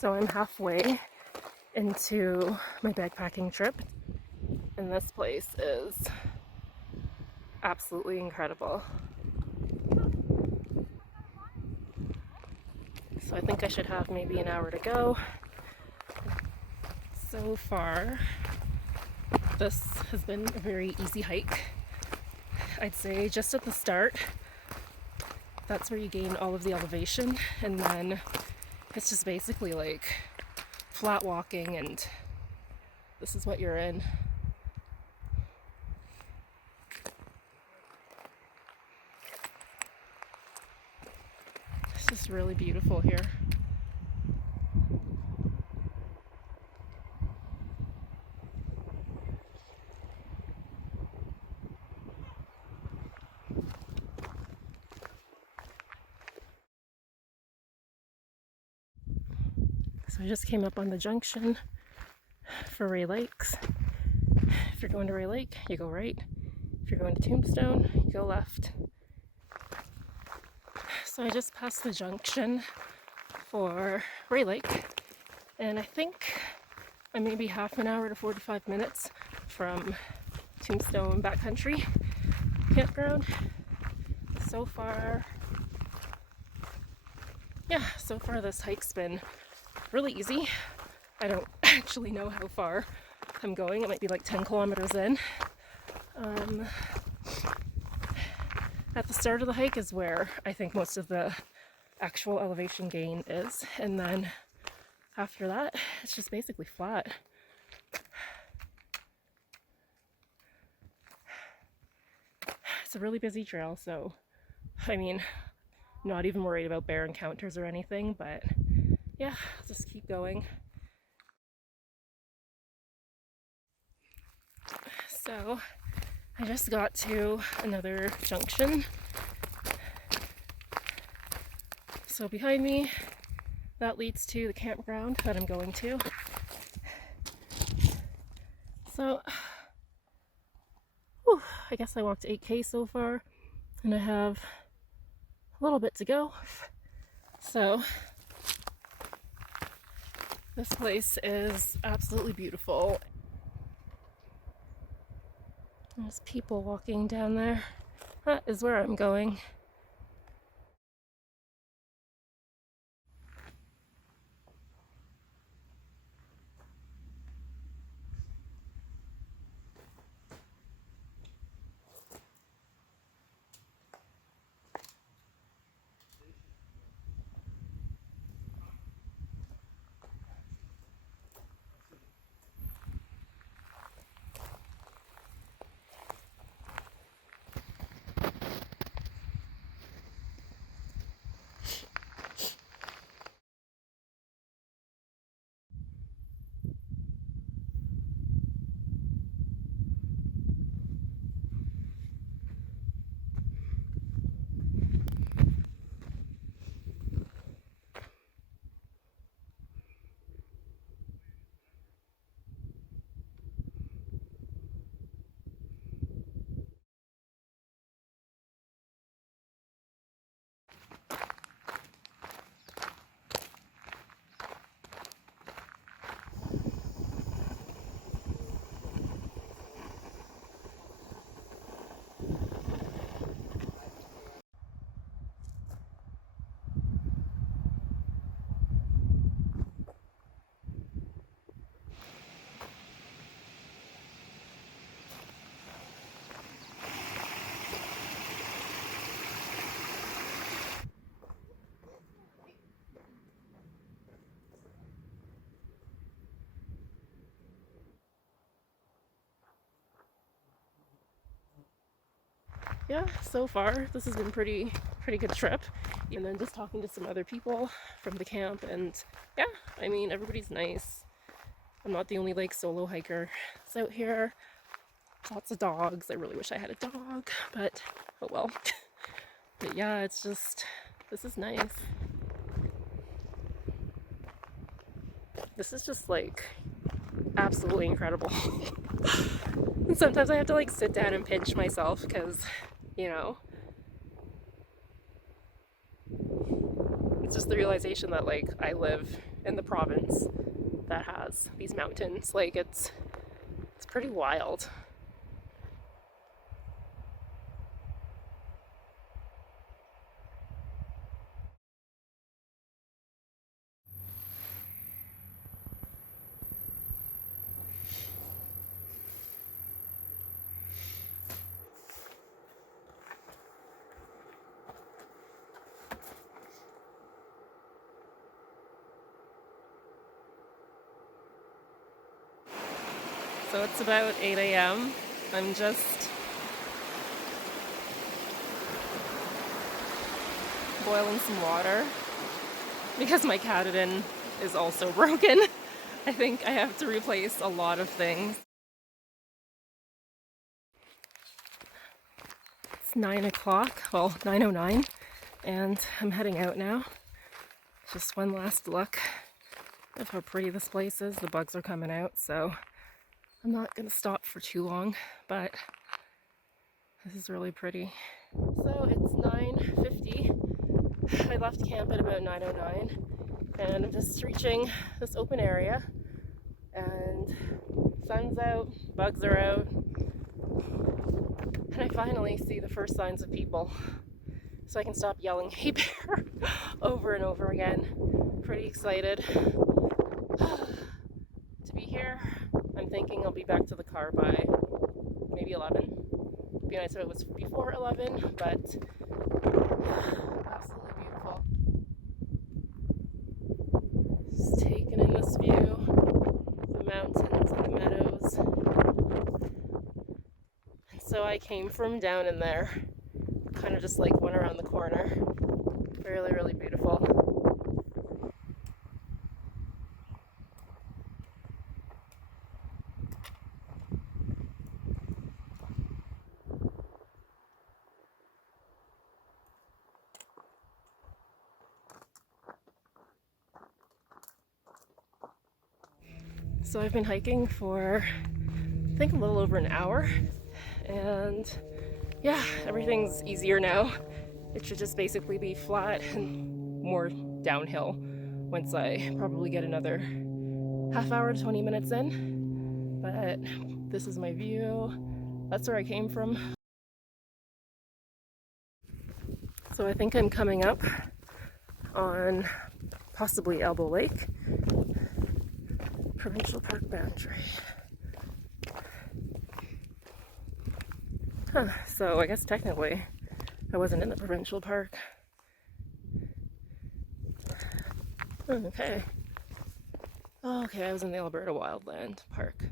So I'm halfway into my backpacking trip, and this place is absolutely incredible. So I think I should have maybe an hour to go. So far, this has been a very easy hike. I'd say just at the start, that's where you gain all of the elevation, and then it's just basically like flat walking, and this is what you're in. It's just really beautiful here. So I just came up on the junction for Ray Lakes. If you're going to Ray Lake, you go right. If you're going to Tombstone, you go left. So I just passed the junction for Ray Lake, and I think I'm maybe half an hour to 45 minutes from Tombstone Backcountry Campground. So far this hike's been really easy. I don't actually know how far I'm going. It might be like 10 kilometers in. At the start of the hike is where I think most of the actual elevation gain is, and then after that it's just basically flat. It's a really busy trail, so I mean, not even worried about bear encounters or anything, but yeah, just keep going. So I just got to another junction. So behind me, that leads to the campground that I'm going to. So, I guess I walked 8K so far, and I have a little bit to go. So, this place is absolutely beautiful. There's people walking down there. That is where I'm going. Yeah, so far this has been pretty good trip. And then just talking to some other people from the camp, and yeah, I mean, everybody's nice. I'm not the only like solo hiker that's out here. Lots of dogs. I really wish I had a dog, but oh well. But yeah, it's just, this is nice. This is just like absolutely incredible. And sometimes I have to like sit down and pinch myself because, you know, it's just the realization that like I live in the province that has these mountains. Like it's pretty wild. So it's about 8 a.m. I'm just boiling some water because my Katadyn is also broken. I think I have to replace a lot of things. It's 9 o'clock, well, 9:09, and I'm heading out now. Just one last look at how pretty this place is. The bugs are coming out, so I'm not gonna stop for too long, but this is really pretty. So it's 9:50. I left camp at about 9:09, and I'm just reaching this open area, and sun's out, bugs are out, and I finally see the first signs of people. So I can stop yelling, "Hey bear," over and over again. Pretty excited to be here. I'm thinking I'll be back to the car by maybe 11. It'd be nice if it was before 11, but absolutely beautiful. Just taking in this view, the mountains and the meadows. And so I came from down in there, kind of just like went around the corner. Really, really beautiful. So I've been hiking for, I think, a little over an hour, and yeah, everything's easier now. It should just basically be flat and more downhill once I probably get another half hour to 20 minutes in. But this is my view. That's where I came from. So I think I'm coming up on possibly Elbow Lake Provincial Park boundary. So I guess technically I wasn't in the provincial park. Okay. Okay, I was in the Alberta Wildland Park.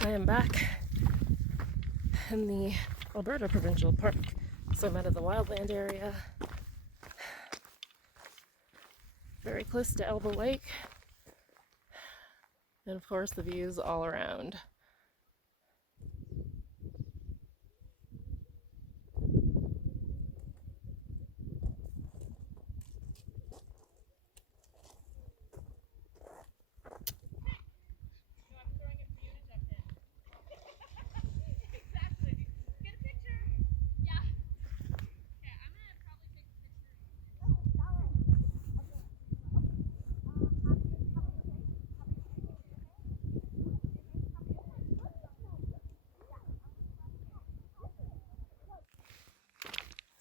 I am back in the Alberta Provincial Park, so I'm out of the wildland area, very close to Elbow Lake, and of course the views all around.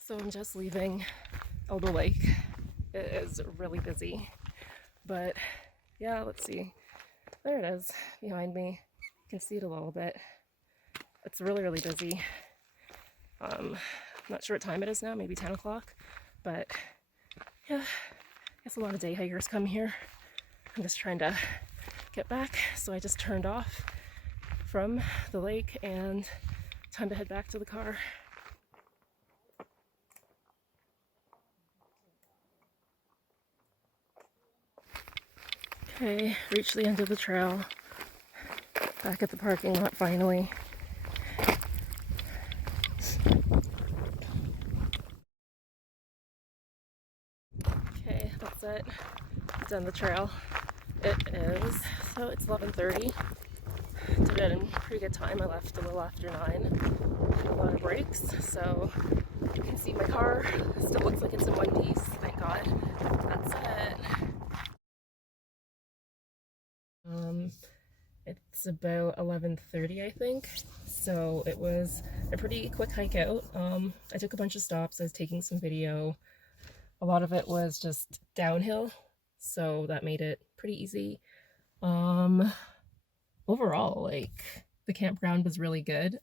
So I'm just leaving Elbow Lake. It is really busy, but yeah, let's see. There it is behind me. You can see it a little bit. It's really, really busy. I'm not sure what time it is now, maybe 10 o'clock, but yeah, I guess a lot of day hikers come here. I'm just trying to get back, so I just turned off from the lake and time to head back to the car. Okay, reached the end of the trail. Back at the parking lot finally. that's it. Done the trail. It is, so it's 11:30. Did it in pretty good time. I left a little after 9. Had a lot of breaks, so you can see my car still looks like it's in one piece, thank God. That's it. It's about 11:30, I think. So it was a pretty quick hike out. I took a bunch of stops. I was taking some video. A lot of it was just downhill, so that made it pretty easy. Overall, like, the campground was really good.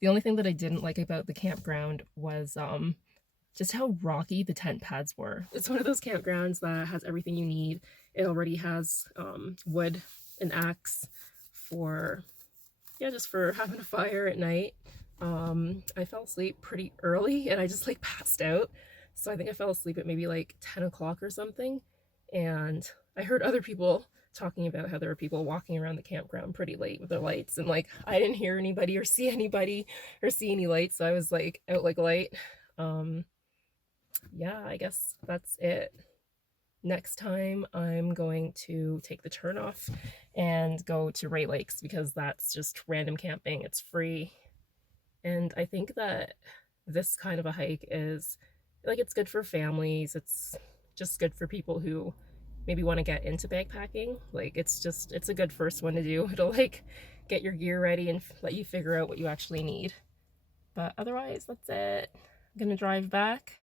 The only thing that I didn't like about the campground was just how rocky the tent pads were. It's one of those campgrounds that has everything you need. It already has wood, an axe for, yeah, just for having a fire at night. I fell asleep pretty early and I just like passed out. So I think I fell asleep at maybe like 10 o'clock or something. And I heard other people talking about how there were people walking around the campground pretty late with their lights, and like I didn't hear anybody or see anybody or see any lights, so I was like out like light. Yeah, I guess that's it. Next time I'm going to take the turn off and go to Ray Lakes because that's just random camping. It's free. And I think that this kind of a hike is like, it's good for families. It's just good for people who maybe want to get into backpacking. Like, it's a good first one to do. It'll like get your gear ready and let you figure out what you actually need. But otherwise, that's it. I'm gonna drive back.